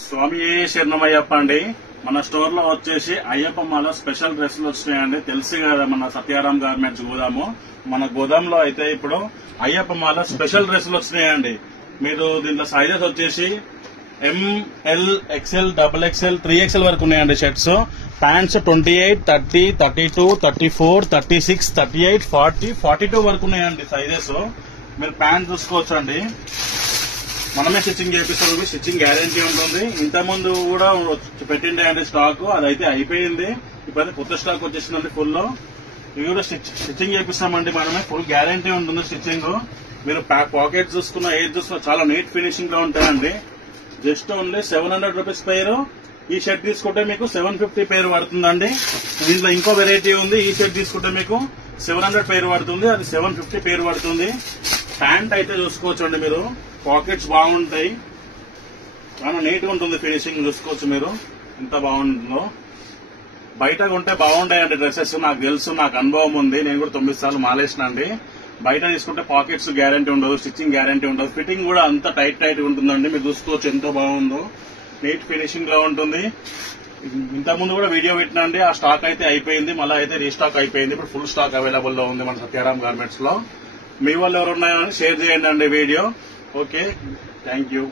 స్వామి శరణమయ్యప్ప అండి. మన స్టోర్ లో వచ్చేసి అయ్యప్ప మాల స్పెషల్ డ్రెస్సులు వచ్చినాయండి. తెలుసు కదా మన సత్యారాం గార్మెంట్స్ గోదాము. మన గోదాంలో అయితే ఇప్పుడు అయ్యప్ప మాల స్పెషల్ డ్రెస్సులు వచ్చినాయండి. మీరు దీంట్లో సైజెస్ వచ్చేసి ఎంఎల్, ఎక్స్ఎల్, XXL, 3XL వరకు ఉన్నాయండి. షర్ట్స్, ప్యాంట్స్ 28, 30, 32, 34, 36, 38, 40, 42 వరకు ఉన్నాయండి సైజెస్. మీరు ప్యాంట్ చూసుకోవచ్చు అండి. మనమే స్టిచ్చింగ్ చేపిస్తాం. స్టిచ్చింగ్ గ్యారంటీ ఉంటుంది. ఇంతకుముందు కూడా పెట్టిండే అండి స్టాక్, అదైతే అయిపోయింది. ఇప్పుడైతే కొత్త స్టాక్ వచ్చేసిందండి ఫుల్. ఇవి కూడా స్టిచ్చింగ్ చేపిస్తామండి. మనమే ఫుల్ గ్యారంటీ ఉంటుంది స్టిచ్చింగ్. మీరు పాకెట్ చూసుకున్నా, ఏది చూసుకున్నా చాలా నీట్ ఫినిషింగ్ లో ఉంటాయండి. జస్ట్ ఓన్లీ 700 రూపీస్ పేరు. ఈ షర్ట్ తీసుకుంటే మీకు 750 పేరు పడుతుందండి. దీంట్లో ఇంకో వెరైటీ ఉంది. ఈ షర్ట్ తీసుకుంటే మీకు 700 పేరు పడుతుంది, అది 750 పేరు పడుతుంది. ప్యాంట్ అయితే చూసుకోవచ్చు అండి. మీరు పాకెట్స్ బాగుంటాయి, చాలా నీట్ గా ఉంటుంది. ఫినిషింగ్ చూసుకోవచ్చు మీరు ఎంత బాగుంటుందో. బయట ఉంటే బాగుంటాయండి డ్రెస్సెస్. నాకు తెలుసు, నాకు అనుభవం ఉంది. నేను కూడా 9 సార్లు మాలేసిన అండి. బయట తీసుకుంటే పాకెట్స్ గ్యారంటీ ఉండదు, స్టిచ్చింగ్ గ్యారంటీ ఉండదు, ఫిట్టింగ్ కూడా అంత టైట్ ఉంటుందండి. మీరు చూసుకోవచ్చు ఎంత బాగుందో, నీట్ ఫినిషింగ్ లో ఉంటుంది. ఇంతకుముందు కూడా వీడియో పెట్టినండి, ఆ స్టాక్ అయితే అయిపోయింది. మళ్ళీ అయితే రీస్టాక్ అయిపోయింది. ఇప్పుడు ఫుల్ స్టాక్ అవైలబుల్ లో ఉంది మన సత్యారాం గార్మెంట్స్ లో. మీ వాళ్ళు ఎవరు ఉన్నాయని షేర్ చేయండి అండి వీడియో. Okay, thank you.